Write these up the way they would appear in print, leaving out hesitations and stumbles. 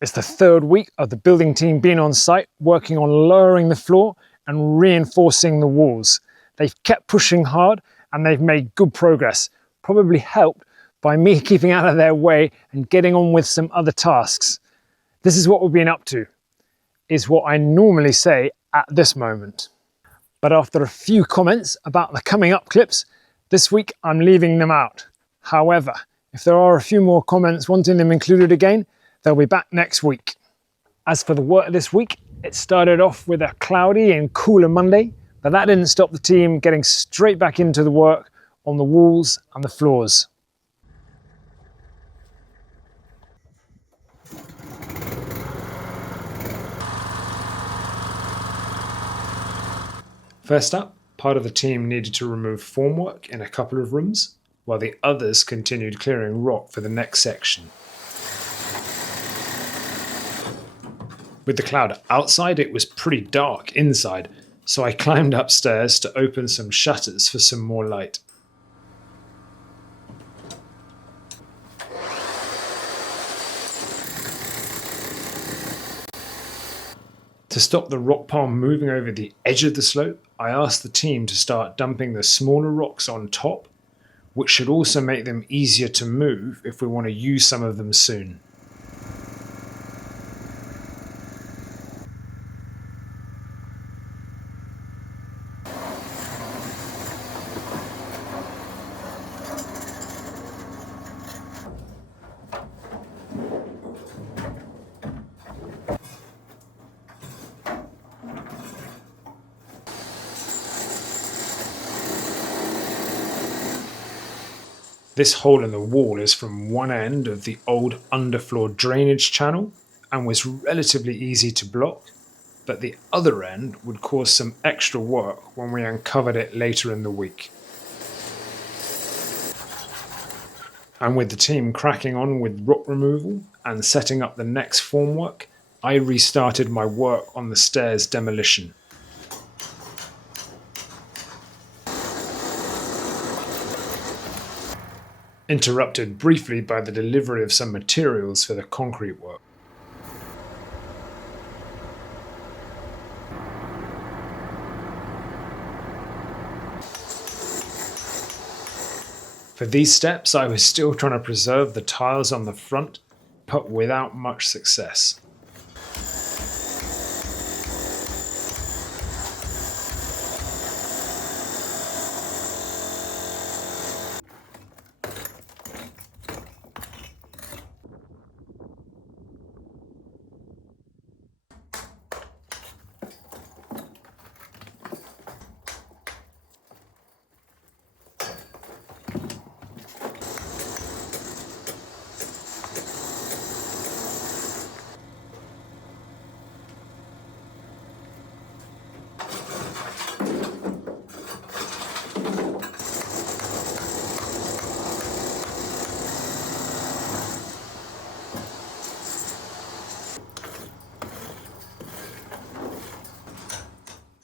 It's the third week of the building team being on site, working on lowering the floor and reinforcing the walls. They've kept pushing hard and they've made good progress, probably helped by me keeping out of their way and getting on with some other tasks. This is what we've been up to, is what I normally say at this moment. But after a few comments about the coming up clips, this week I'm leaving them out. However, if there are a few more comments wanting them included again, they'll be back next week. As for the work this week, it started off with a cloudy and cooler Monday, but that didn't stop the team getting straight back into the work on the walls and the floors. First up, part of the team needed to remove formwork in a couple of rooms, while the others continued clearing rock for the next section. With the cloud outside, it was pretty dark inside, so I climbed upstairs to open some shutters for some more light. To stop the rock pile moving over the edge of the slope, I asked the team to start dumping the smaller rocks on top, which should also make them easier to move if we want to use some of them soon. This hole in the wall is from one end of the old underfloor drainage channel and was relatively easy to block, but the other end would cause some extra work when we uncovered it later in the week. And with the team cracking on with rock removal and setting up the next formwork, I restarted my work on the stairs demolition. Interrupted briefly by the delivery of some materials for the concrete work. For these steps, I was still trying to preserve the tiles on the front, but without much success.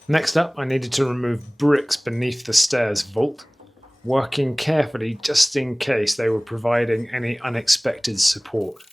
Next up, I needed to remove bricks beneath the stairs vault, working carefully just in case they were providing any unexpected support.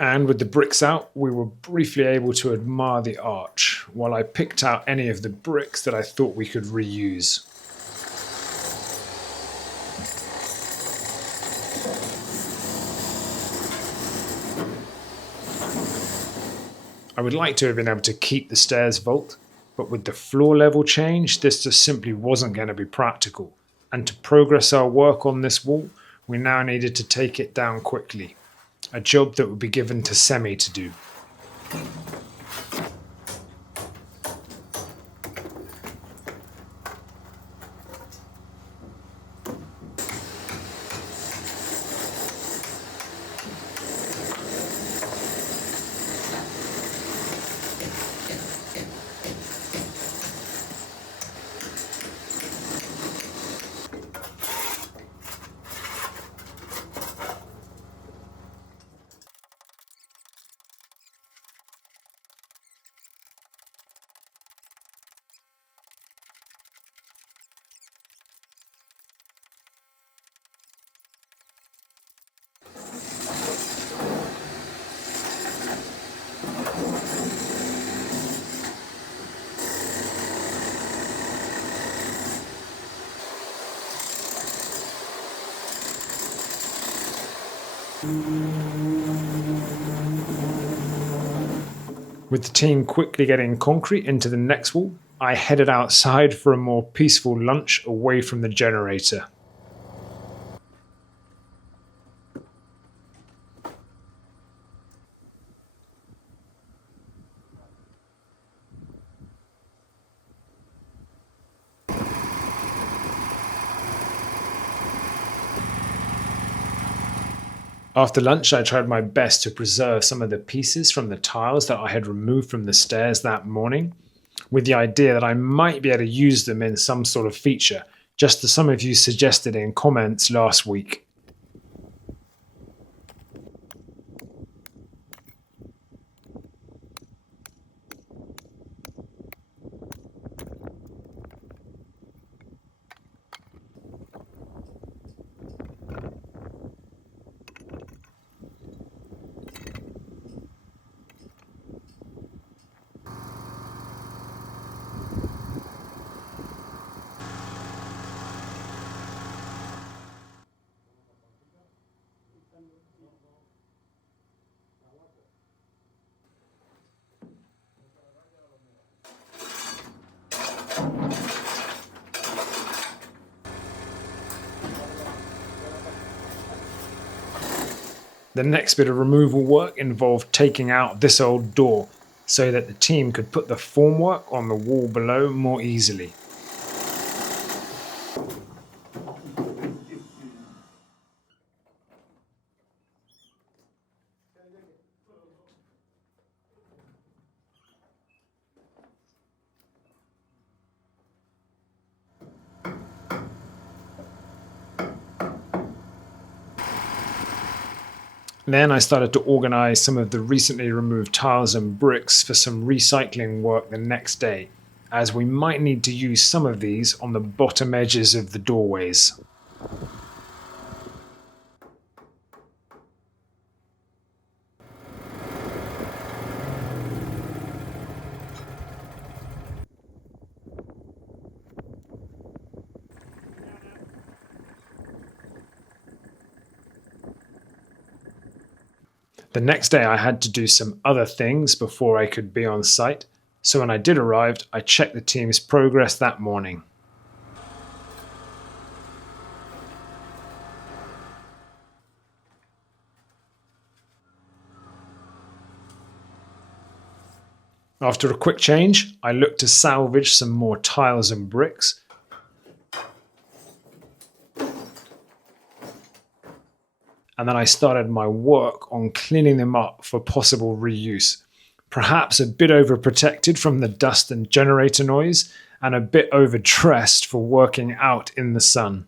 And with the bricks out, we were briefly able to admire the arch, while I picked out any of the bricks that I thought we could reuse. I would like to have been able to keep the stairs vault, but with the floor level change, this just simply wasn't going to be practical. And to progress our work on this wall, we now needed to take it down quickly. A job that would be given to Semi to do. With the team quickly getting concrete into the next wall, I headed outside for a more peaceful lunch away from the generator. After lunch, I tried my best to preserve some of the pieces from the tiles that I had removed from the stairs that morning, with the idea that I might be able to use them in some sort of feature, just as some of you suggested in comments last week. The next bit of removal work involved taking out this old door so that the team could put the formwork on the wall below more easily. Then I started to organise some of the recently removed tiles and bricks for some recycling work the next day, as we might need to use some of these on the bottom edges of the doorways. The next day I had to do some other things before I could be on site, so when I did arrive, I checked the team's progress that morning. After a quick change, I looked to salvage some more tiles and bricks, and then I started my work on cleaning them up for possible reuse. Perhaps a bit overprotected from the dust and generator noise, and a bit overdressed for working out in the sun.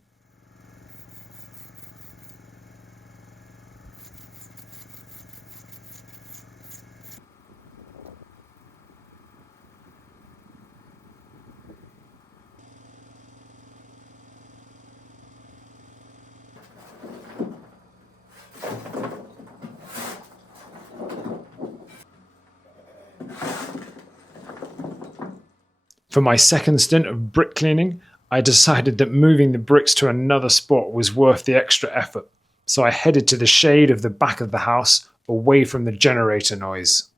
For my second stint of brick cleaning, I decided that moving the bricks to another spot was worth the extra effort, so I headed to the shade of the back of the house, away from the generator noise.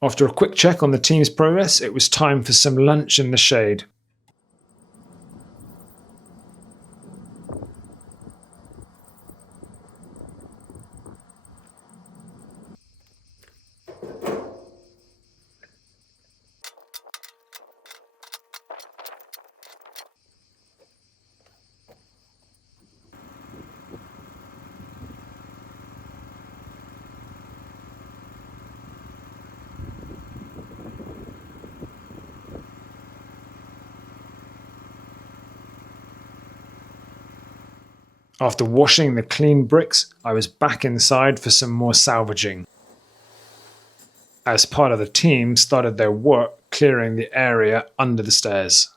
After a quick check on the team's progress, it was time for some lunch in the shade. After washing the clean bricks, I was back inside for some more salvaging. As part of the team started their work clearing the area under the stairs.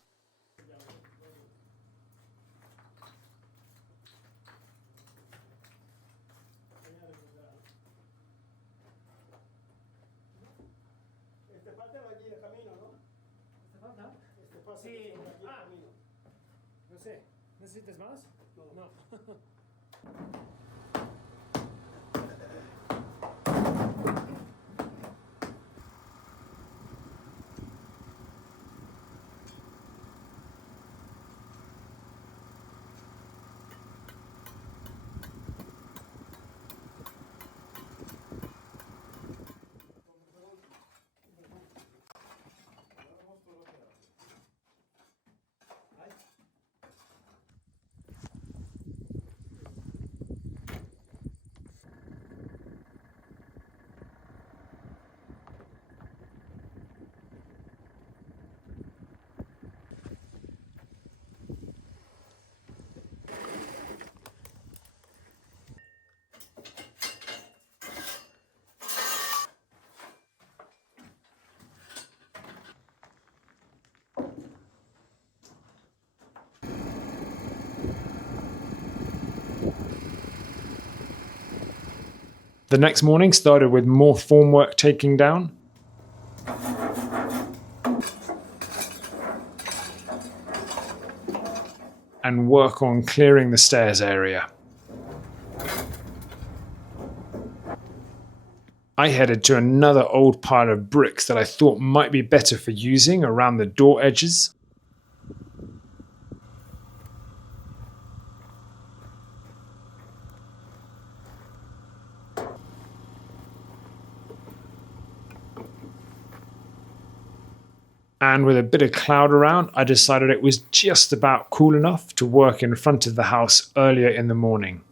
The next morning started with more formwork taking down, and work on clearing the stairs area. I headed to another old pile of bricks that I thought might be better for using around the door edges. And with a bit of cloud around, I decided it was just about cool enough to work in front of the house earlier in the morning.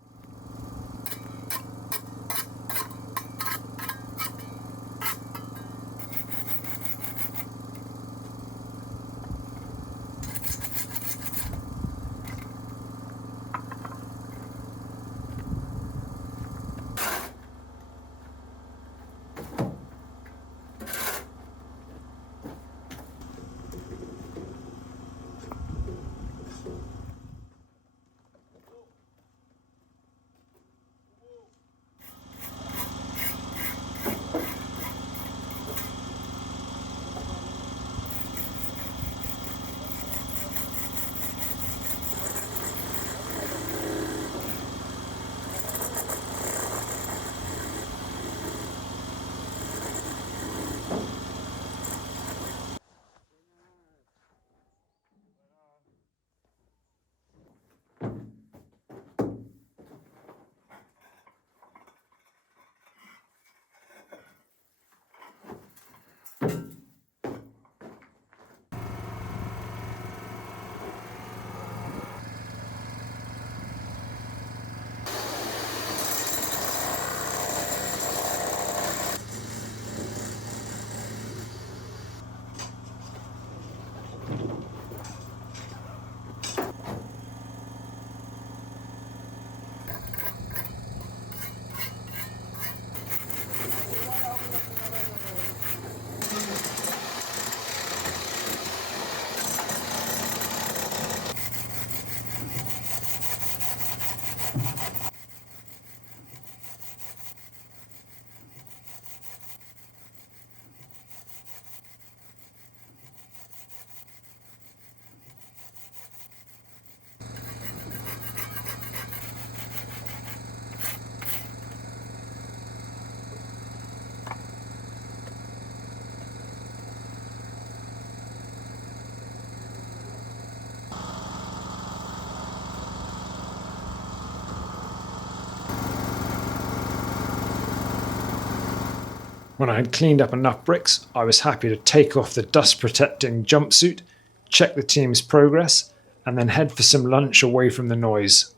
When I had cleaned up enough bricks, I was happy to take off the dust-protecting jumpsuit, check the team's progress, and then head for some lunch away from the noise.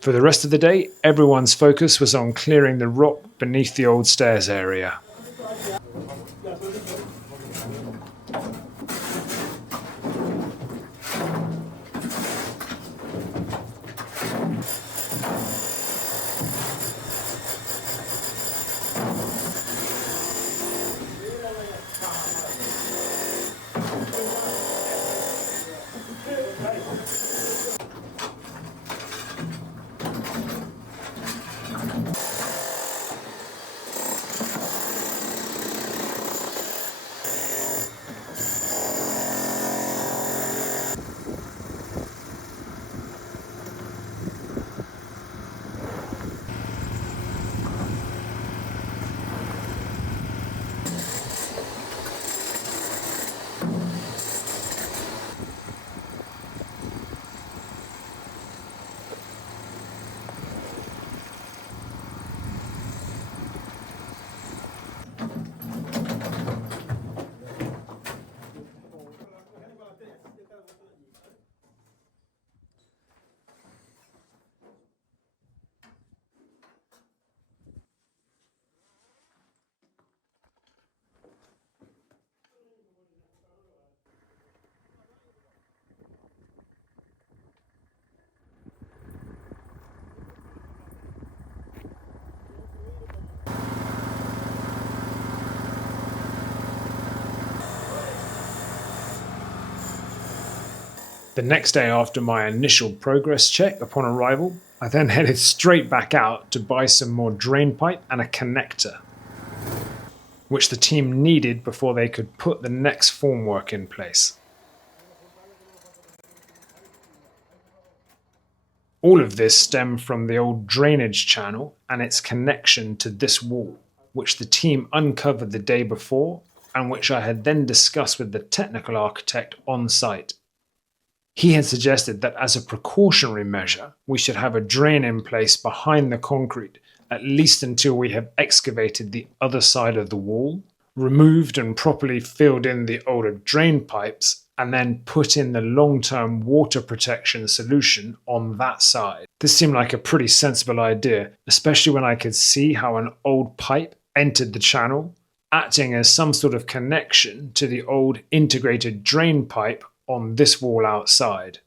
For the rest of the day, everyone's focus was on clearing the rock beneath the old stairs area. The next day after my initial progress check upon arrival, I then headed straight back out to buy some more drain pipe and a connector, which the team needed before they could put the next formwork in place. All of this stemmed from the old drainage channel and its connection to this wall, which the team uncovered the day before and which I had then discussed with the technical architect on site. He had suggested that as a precautionary measure, we should have a drain in place behind the concrete, at least until we have excavated the other side of the wall, removed and properly filled in the older drain pipes, and then put in the long-term water protection solution on that side. This seemed like a pretty sensible idea, especially when I could see how an old pipe entered the channel, acting as some sort of connection to the old integrated drain pipe on this wall outside.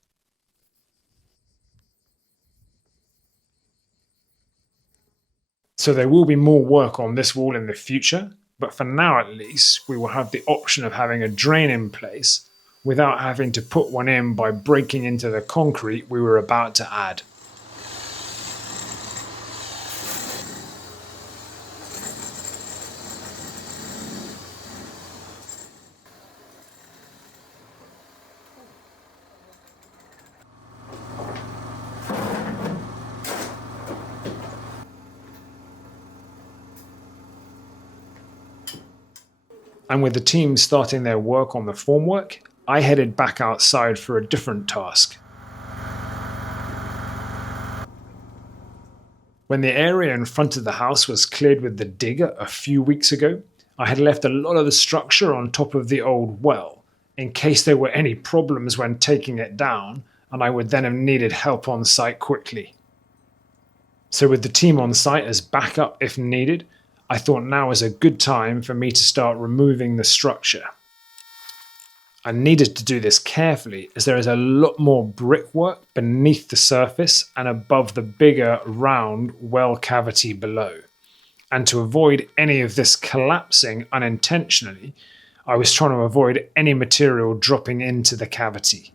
So there will be more work on this wall in the future, but for now at least, we will have the option of having a drain in place without having to put one in by breaking into the concrete we were about to add. And with the team starting their work on the formwork, I headed back outside for a different task. When the area in front of the house was cleared with the digger a few weeks ago, I had left a lot of the structure on top of the old well, in case there were any problems when taking it down, and I would then have needed help on site quickly. So with the team on site as backup if needed, I thought now was a good time for me to start removing the structure. I needed to do this carefully as there is a lot more brickwork beneath the surface and above the bigger round well cavity below. And to avoid any of this collapsing unintentionally, I was trying to avoid any material dropping into the cavity.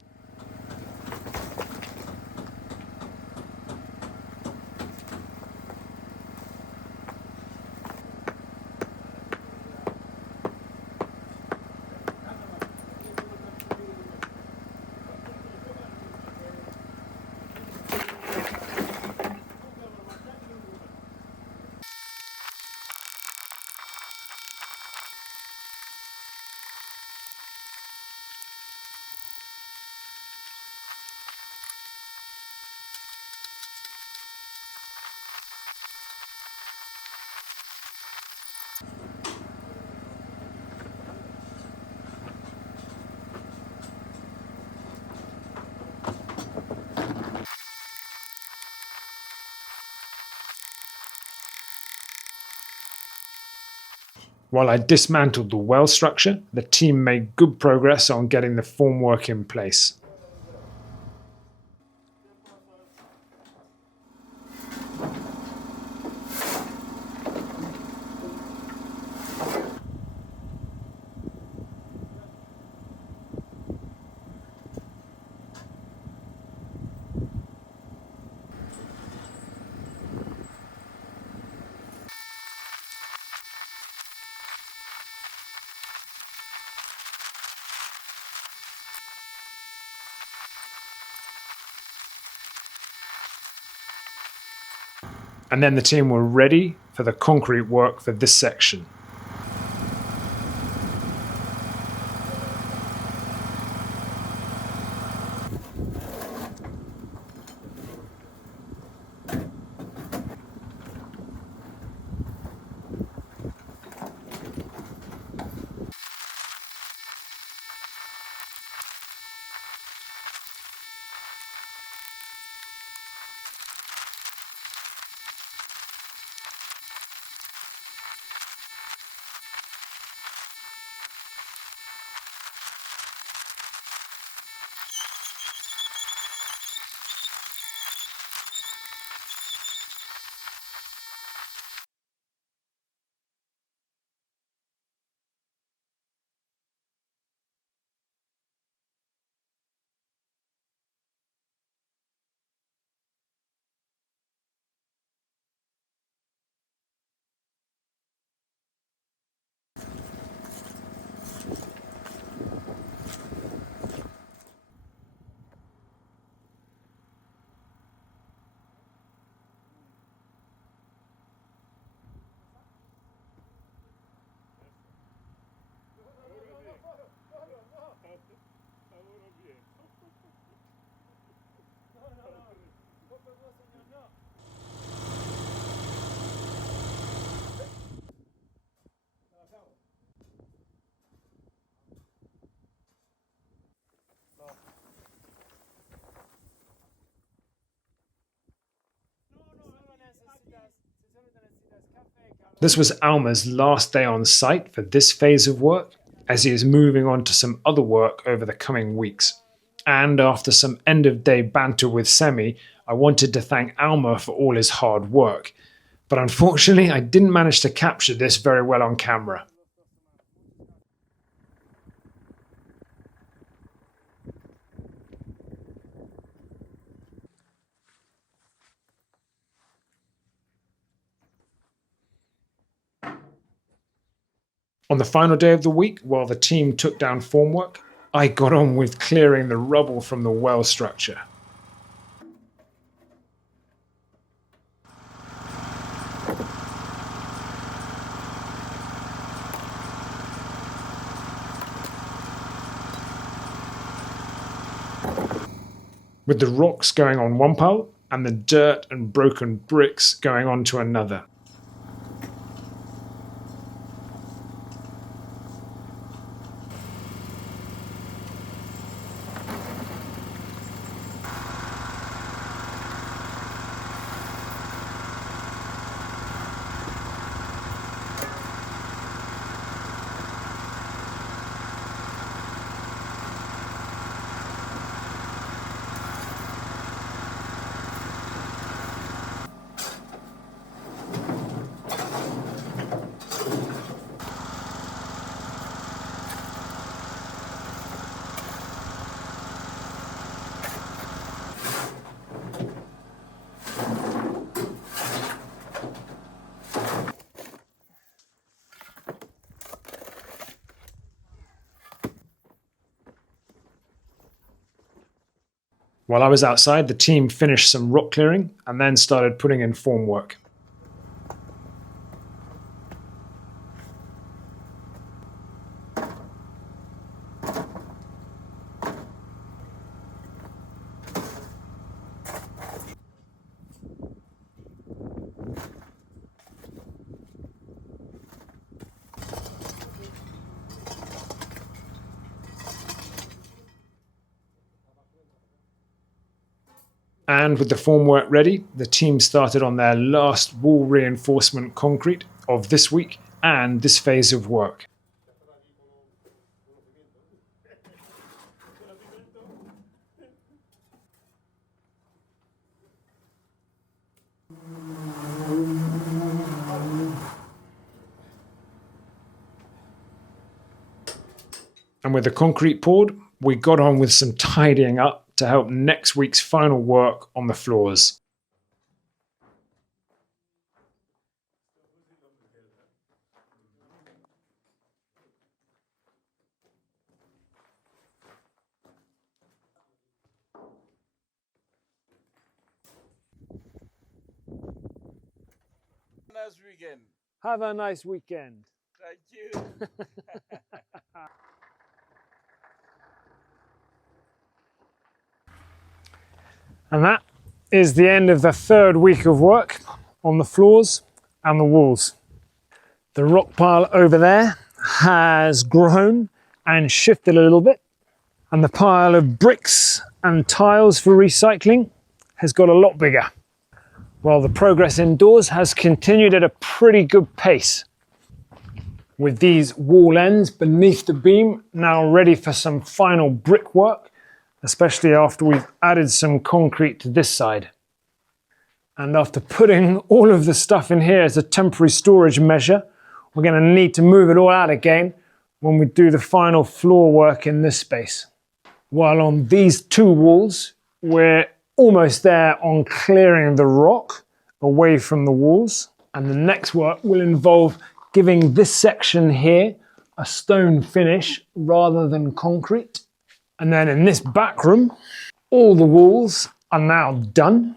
While I dismantled the well structure, the team made good progress on getting the formwork in place. And then the team were ready for the concrete work for this section. This was Alma's last day on site for this phase of work, as he is moving on to some other work over the coming weeks. And after some end-of-day banter with Semi, I wanted to thank Alma for all his hard work. But unfortunately, I didn't manage to capture this very well on camera. On the final day of the week, while the team took down formwork, I got on with clearing the rubble from the well structure. With the rocks going on one pile and the dirt and broken bricks going on to another. While I was outside, the team finished some rock clearing and then started putting in formwork. And with the formwork ready, the team started on their last wall reinforcement concrete of this week and this phase of work. And with the concrete poured, we got on with some tidying up to help next week's final work on the floors. Nice weekend. Have a nice weekend. Thank you. And that is the end of the third week of work on the floors and the walls. The rock pile over there has grown and shifted a little bit, and the pile of bricks and tiles for recycling has got a lot bigger, while the progress indoors has continued at a pretty good pace, with these wall ends beneath the beam now ready for some final brickwork, especially after we've added some concrete to this side. And after putting all of the stuff in here as a temporary storage measure, we're going to need to move it all out again when we do the final floor work in this space. While on these two walls, we're almost there on clearing the rock away from the walls. And the next work will involve giving this section here a stone finish rather than concrete. And then in this back room, all the walls are now done,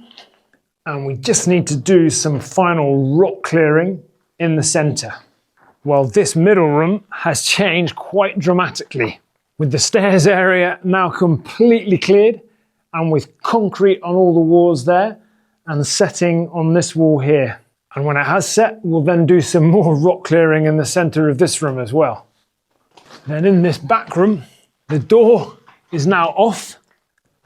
and we just need to do some final rock clearing in the center. Well, this middle room has changed quite dramatically, with the stairs area now completely cleared and with concrete on all the walls there and setting on this wall here. And when it has set, we'll then do some more rock clearing in the center of this room as well. Then in this back room, the door is now off,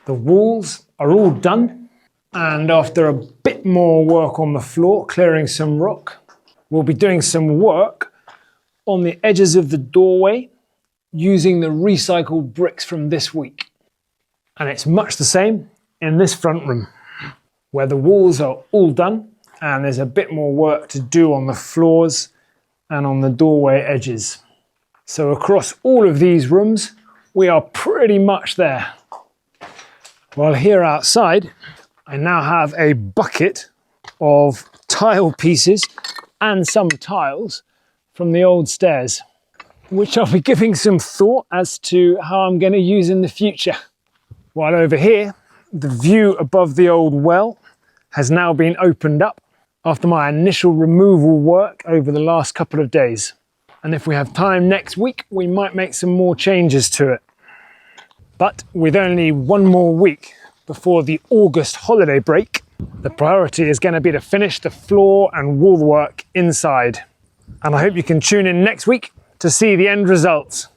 the walls are all done, and after a bit more work on the floor, clearing some rock, we'll be doing some work on the edges of the doorway using the recycled bricks from this week. And it's much the same in this front room, where the walls are all done and there's a bit more work to do on the floors and on the doorway edges. So across all of these rooms, we are pretty much there. While here outside, I now have a bucket of tile pieces and some tiles from the old stairs, which I'll be giving some thought as to how I'm going to use in the future. While over here, the view above the old well has now been opened up after my initial removal work over the last couple of days. And if we have time next week, we might make some more changes to it. But with only one more week before the August holiday break, the priority is going to be to finish the floor and wall work inside. And I hope you can tune in next week to see the end results.